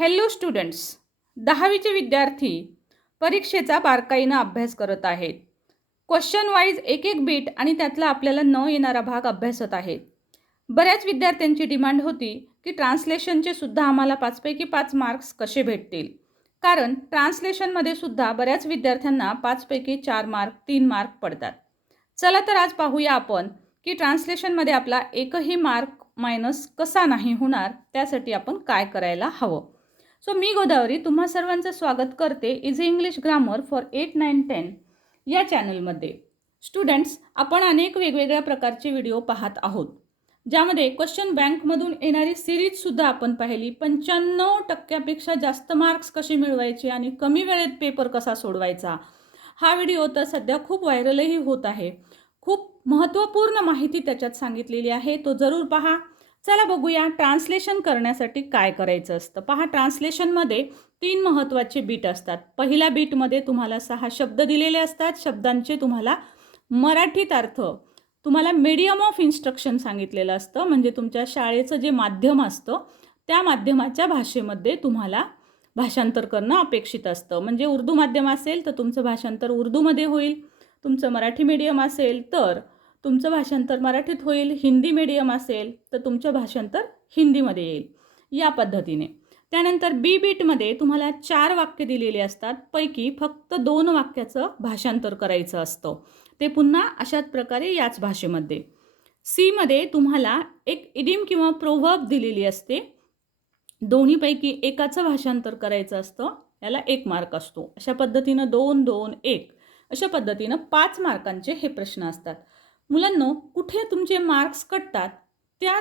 Hello students दहावीचे विद्यार्थी परीक्षेचा बारकाईनं अभ्यास करत आहेत. क्वेश्चन वाईज एक एक बीट आणि त्यातला आपल्याला न येणारा भाग अभ्यासत आहेत. बऱ्याच विद्यार्थ्यांची डिमांड होती की ट्रान्सलेशनचे सुद्धा आम्हाला पाचपैकी पाच मार्क्स कसे भेटतील. कारण ट्रान्सलेशनमध्ये सुद्धा बऱ्याच विद्यार्थ्यांना पाचपैकी चार मार्क तीन मार्क पडतात. चला तर आज पाहूया आपण की ट्रान्सलेशनमध्ये आपला एकही मार्क मायनस कसा नाही होणार त्यासाठी आपण काय करायला हवं. सो मी गोदावरी तुम्हा सर्वांचं स्वागत करते easy English grammar for eight nine ten या चॅनलमध्ये स्टुडंट्स आपण अनेक वेगवेगळ्या प्रकारचे व्हिडिओ पाहत आहोत. ज्यामध्ये क्वेश्चन बँकमधून येणारी सिरीजसुद्धा आपण पाहिली. पंच्याण्णव टक्क्यापेक्षा जास्त मार्क्स कसे मिळवायचे आणि कमी वेळेत पेपर कसा सोडवायचा? हा व्हिडिओ तर सध्या खूप व्हायरलही होत आहे. खूप महत्त्वपूर्ण माहिती त्याच्यात सांगितलेली आहे. तो जरूर पहा. चला बघूया ट्रान्सलेशन करण्यासाठी काय करायचं असतं. पहा ट्रान्सलेशनमध्ये तीन महत्त्वाचे बीट असतात. पहिल्या बीटमध्ये तुम्हाला सहा शब्द दिलेले असतात. शब्दांचे तुम्हाला मराठीत अर्थ तुम्हाला मीडियम ऑफ इन्स्ट्रक्शन सांगितलेलं असतं. म्हणजे तुमच्या शाळेचं जे माध्यम असतं त्या माध्यमाच्या भाषेमध्ये तुम्हाला भाषांतर करणं अपेक्षित असतं. म्हणजे उर्दू माध्यम असेल तर तुमचं भाषांतर उर्दूमध्ये होईल. तुमचं मराठी मीडियम असेल तर तुमचं भाषांतर मराठीत होईल हिंदी मीडियम असेल तर तुमचं भाषांतर हिंदीमध्ये येईल. या पद्धतीने. त्यानंतर बी बीटमध्ये तुम्हाला चार वाक्य दिलेली असतात. पैकी फक्त दोन वाक्याचं भाषांतर करायचं असतं. ते पुन्हा अशाच प्रकारे याच भाषेमध्ये. सीमध्ये तुम्हाला एक इडिम किंवा प्रोव्हर्ब दिलेली असते. दोन्हीपैकी एकाचं भाषांतर करायचं असतं. याला एक मार्क असतो. अशा पद्धतीनं दोन दोन एक. अशा पद्धतीनं पाच मार्कांचे हे प्रश्न असतात. मुलांनो कुठे तुमचे मार्क्स कटतात त्या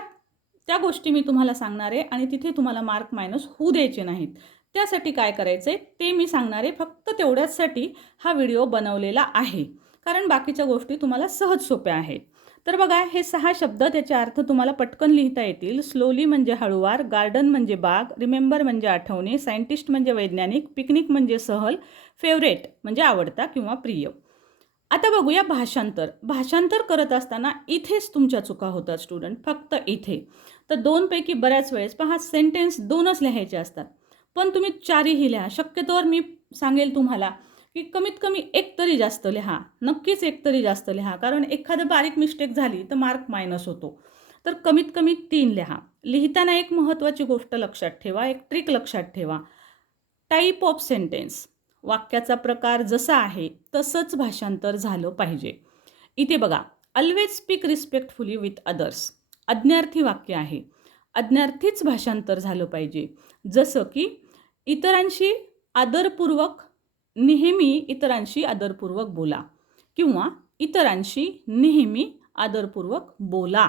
त्या गोष्टी मी तुम्हाला सांगणार आहे आणि तिथे तुम्हाला मार्क मायनस होऊ द्यायचे नाहीत. त्यासाठी काय करायचं आहे ते मी सांगणार आहे. फक्त तेवढ्याचसाठी हा व्हिडिओ बनवलेला आहे. कारण बाकीच्या गोष्टी तुम्हाला सहज सोप्या आहेत. तर बघा हे सहा शब्द त्याचे अर्थ तुम्हाला पटकन लिहिता येतील. स्लोली म्हणजे हळूवार गार्डन म्हणजे बाग रिमेंबर म्हणजे आठवणे सायंटिस्ट म्हणजे वैज्ञानिक पिकनिक म्हणजे सहल फेवरेट म्हणजे आवडता किंवा प्रिय. आता बघूया भाषांतर. भाषांतर करत असताना इथेच तुमच्या चुका होतात स्टुडंट फक्त इथे. तर दोनपैकी बऱ्याच वेळेस पहा सेंटेन्स दोनच लिहायचे असतात. पण तुम्ही चारही लिहा. शक्यतोवर मी सांगेल तुम्हाला की कमीत कमी एक तरी जास्त लिहा. नक्कीच एक तरी जास्त लिहा. कारण एखादं बारीक मिस्टेक झाली तर मार्क मायनस होतो. तर कमीत कमी तीन लिहा. लिहिताना एक महत्त्वाची गोष्ट लक्षात ठेवा. एक ट्रिक लक्षात ठेवा. टाईप ऑफ सेंटेन्स वाक्याचा प्रकार जसा आहे तसंच भाषांतर झालं पाहिजे. इथे बघा always speak respectfully with others अज्ञार्थी वाक्य आहे. अज्ञार्थीच भाषांतर झालं पाहिजे. जसं की इतरांशी आदरपूर्वक नेहमी इतरांशी आदरपूर्वक बोला किंवा इतरांशी नेहमी आदरपूर्वक बोला.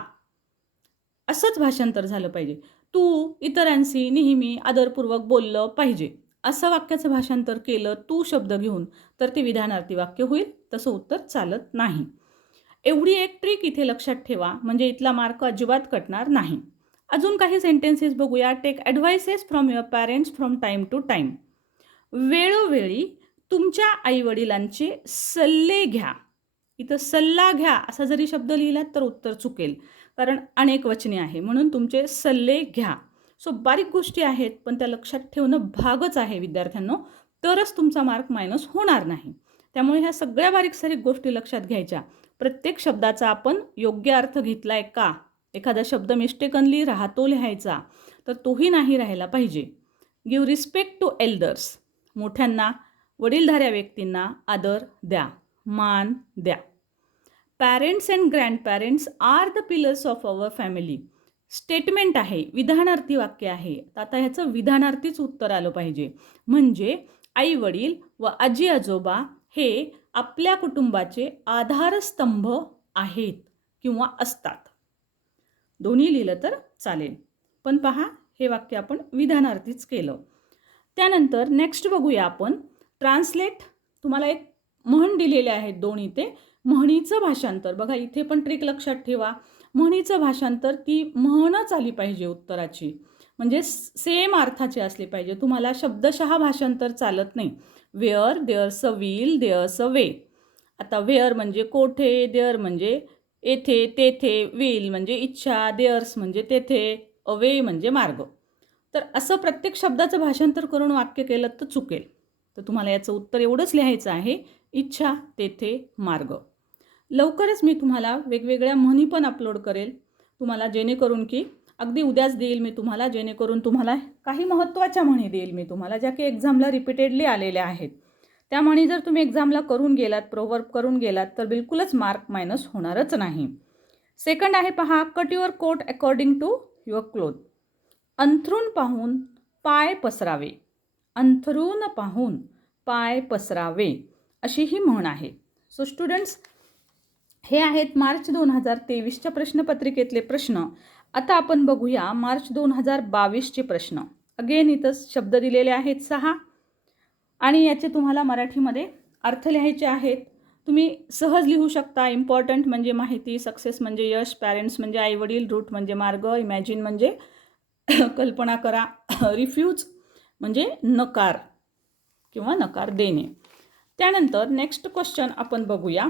असंच भाषांतर झालं पाहिजे. तू इतरांशी नेहमी आदरपूर्वक बोललं पाहिजे. असं वाक्याचं भाषांतर केलं तू शब्द घेऊन तर ते विधानार्थी वाक्य होईल तसं उत्तर चालत नाही. एवढी एक ट्रिक इथे लक्षात ठेवा म्हणजे इथला मार्क अजिबात कटणार नाही. अजून काही सेंटेन्सेस बघूया. Take advices from your parents from time to time वेळोवेळी तुमच्या आईवडिलांचे सल्ले घ्या. इथं सल्ला घ्या असा जरी शब्द लिहिलात तर उत्तर चुकेल. कारण अनेक वचने आहे म्हणून तुमचे सल्ले घ्या. सो बारीक गोष्टी आहेत पण त्या लक्षात ठेवणं भागच आहे विद्यार्थ्यांनो. तरच तुमचा मार्क मायनस होणार नाही. त्यामुळे ह्या सगळ्या बारीक सारीक गोष्टी लक्षात घ्यायच्या. प्रत्येक शब्दाचा आपण योग्य अर्थ घेतला आहे का? एखादा शब्द मिस्टेकनली राहतो लिहायचा तर तोही नाही राहायला पाहिजे. गिव रिस्पेक्ट टू एल्डर्स मोठ्यांना वडीलधाऱ्या व्यक्तींना आदर द्या मान द्या. Parents and grandparents are the pillars of our family statement आहे विधानार्थी वाक्य आहे. आता ह्याचं विधानार्थीच उत्तर आलं पाहिजे. म्हणजे आई वडील व आजी आजोबा हे आपल्या कुटुंबाचे आधारस्तंभ आहेत किंवा असतात. दोन्ही लिहिलं तर चालेल. पण पहा हे वाक्य आपण विधानार्थीच केलं. त्यानंतर नेक्स्ट बघूया आपण. ट्रान्सलेट तुम्हाला एक म्हण दिलेले आहेत दोन्ही ते. म्हणीचं भाषांतर. बघा इथे पण ट्रिक लक्षात ठेवा. म्हणीचं भाषांतर ती म्हणच आली पाहिजे उत्तराची. म्हणजे सेम अर्थाची असली पाहिजे. तुम्हाला शब्दशः भाषांतर चालत नाही. Where there's a will there's a way आता वेअर म्हणजे कोठे देअर म्हणजे येथे तेथे विल म्हणजे इच्छा देअर्स म्हणजे तेथे अवे म्हणजे मार्ग. तर असं प्रत्येक शब्दाचं भाषांतर करून वाक्य केलं तर चुकेल. तर तुम्हाला याचं उत्तर एवढंच लिहायचं आहे. इच्छा तेथे मार्ग. लवकरच मी तुम्हाला वेगवेगळ्या म्हणी पण अपलोड करेल. तुम्हाला जेणेकरून की अगदी उद्याच देईल मी तुम्हाला जेणेकरून तुम्हाला काही महत्त्वाच्या म्हणी देईल मी तुम्हाला ज्या की एक्झामला रिपीटेडली आलेल्या आहेत. त्या म्हणी जर तुम्ही एक्झामला करून गेलात प्रोवर्ब करून गेलात तर बिलकुलच मार्क मायनस होणारच नाही. सेकंड आहे पहा cut your coat according to your cloth अंथरून पाहून पाय पसरावे. अंथरून पाहून पाय पसरावे. अशी ही म्हण आहे. सो स्टुडंट्स हे आहेत मार्च दोन हजार तेवीसच्या प्रश्नपत्रिकेतले प्रश्न. आता आपण बघूया मार्च दोन हजार बावीसचे प्रश्न. अगेन इथं शब्द दिलेले आहेत सहा. आणि याचे तुम्हाला मराठीमध्ये अर्थ लिहायचे आहेत. तुम्ही सहज लिहू शकता. इम्पॉर्टंट म्हणजे माहिती सक्सेस म्हणजे यश पॅरेंट्स म्हणजे आईवडील रूट म्हणजे मार्ग इमॅजिन म्हणजे कल्पना करा. रिफ्यूज म्हणजे नकार किंवा नकार देणे. त्यानंतर नेक्स्ट क्वेश्चन आपण बघूया.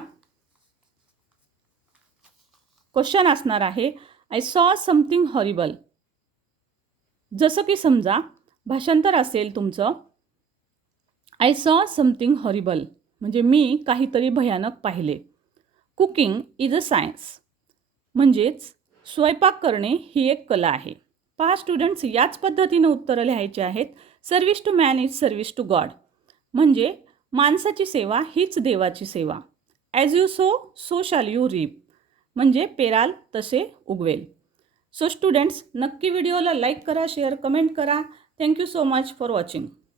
क्वेश्चन असणार आहे आय सॉ समथिंग हॉरिबल जसं की समजा भाषांतर असेल तुमचं आय सॉ समथिंग हॉरिबल म्हणजे मी काहीतरी भयानक पाहिले. कुकिंग इज अ सायन्स म्हणजेच स्वयंपाक करणे ही एक कला आहे. पहा स्टुडंट्स याच पद्धतीनं उत्तरं लिहायची आहेत. Service to man is service to God म्हणजे माणसाची सेवा हीच देवाची सेवा. As you sow so shall you reap म्हणजे पेराल तसे उगवेल. सो स्टुडंट्स नक्की व्हिडिओला लाईक करा शेअर कमेंट करा. Thank you so much for watching